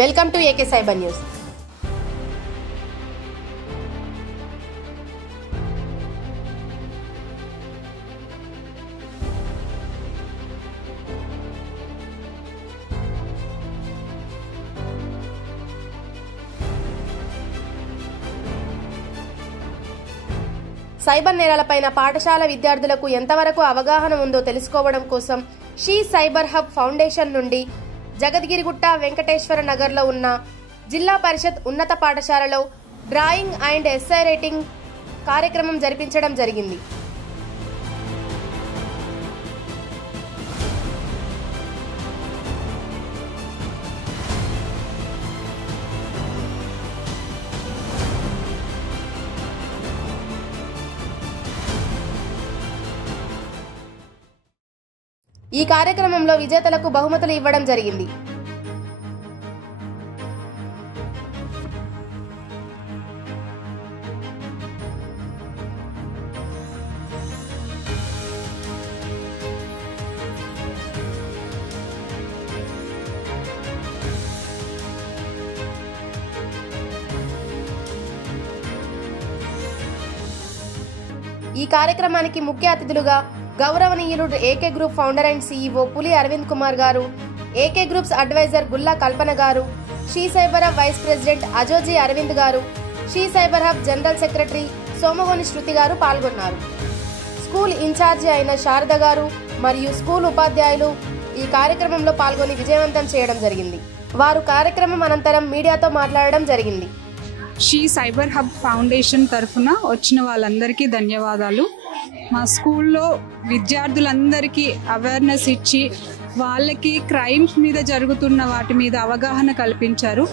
Welcome to AK cyber news. Cyber నేరాలపైన పాఠశాల విద్యార్థులకు ఎంతవరకు అవగాహన ఉందో తెలుసుకోవడం కోసం షీ సైబర్ హబ్ ఫౌండేషన్ నుండి జగద్గిరిగుట్ట వెంకటేశ్వర నగర్లో ఉన్న జిల్లా పరిషత్ ఉన్నత పాఠశాలలో డ్రాయింగ్ అండ్ ఎస్సై రైటింగ్ కార్యక్రమం జరిపించడం జరిగింది. ఈ కార్యక్రమంలో విజేతలకు బహుమతులు ఇవ్వడం జరిగింది. ఈ కార్యక్రమానికి ముఖ్య అతిథులుగా గౌరవనీయులు AK group founder and CEO Puli Aravind Kumar garu, AK groups adviser Gulla Kalpana garu, she cyber hub vice president Ajoji Aravind garu, she cyber hub general secretary Somagoni Shruti garu పాల్గొన్నారు. స్కూల్ ఇన్ఛార్జి అయిన శారద గారు మరియు స్కూల్ ఉపాధ్యాయులు ఈ కార్యక్రమంలో పాల్గొని విజయవంతం చేయడం జరిగింది. వారు కార్యక్రమం అనంతరం మీడియాతో మాట్లాడడం జరిగింది. షీ సైబర్ హబ్ ఫౌండేషన్ తరఫున వచ్చిన వాళ్ళందరికీ ధన్యవాదాలు. మా స్కూల్లో విద్యార్థులందరికీ అవేర్నెస్ ఇచ్చి వాళ్ళకి క్రైమ్స్ మీద జరుగుతున్న వాటి మీద అవగాహన కల్పించారు.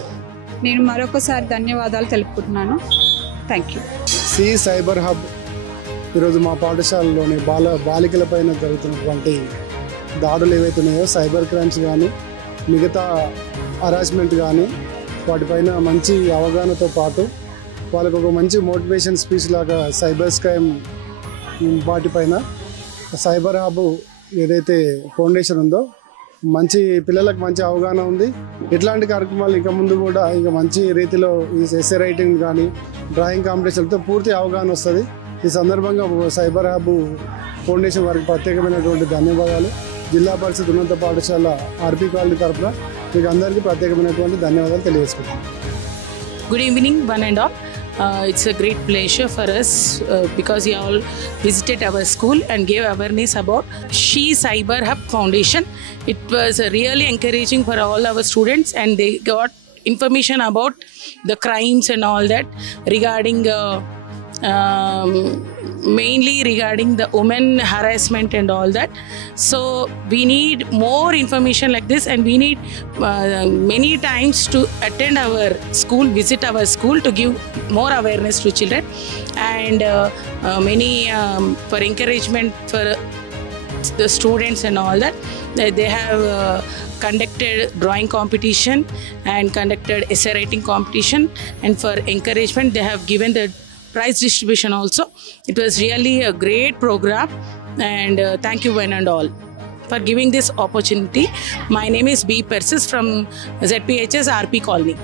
నేను మరొకసారి ధన్యవాదాలు తెలుపుకుంటున్నాను. Thank you. She cyber hub ఈరోజు మా పాఠశాలలోని బాలికల పైన జరుగుతున్నటువంటి దాడులు ఏవైతున్నాయో సైబర్ క్రైమ్స్ కానీ మిగతా హరాస్మెంట్ కానీ వాటిపైన మంచి అవగాహనతో పాటు వాళ్ళకు ఒక మంచి మోటివేషన్ స్పీచ్ లాగా సైబర్ క్రైమ్ వాటిపైన సైబర్ హబ్ ఏదైతే ఫౌండేషన్ ఉందో మంచి పిల్లలకు మంచి అవగాహన ఉంది. ఇట్లాంటి కార్యక్రమాలు ఇంకా ముందు కూడా ఇంకా మంచి రీతిలో ఈ ఎస్సే రైటింగ్ కానీ డ్రాయింగ్ కాంపిటీషన్తో పూర్తి అవగాహన వస్తుంది. ఈ సందర్భంగా సైబర్ హబ్ ఫౌండేషన్ వారికి ప్రత్యేకమైనటువంటి ధన్యవాదాలు. జిల్లా పరిషత్ ఉన్నత పాఠశాల ఆర్పీ కాలనీ తరఫున మీకు అందరికీ ప్రత్యేకమైనటువంటి ధన్యవాదాలు తెలియజేసుకుంటున్నాను. Good evening, one and all. It's a great pleasure for us because you all visited our school and gave awareness about She Cyber Hub Foundation. It was really encouraging for all our students, and they got information about the crimes and all that regarding mainly regarding the women harassment and all that. So we need more information like this, and we need many times to attend our school, visit our school to give more awareness to children, and many for encouragement for the students and all that. They have conducted drawing competition and conducted essay writing competition, and for encouragement they have given the prize distribution also. It was really a great program, and thank you one and all for giving this opportunity. My name is B. Persis from ZPHS RP Colony.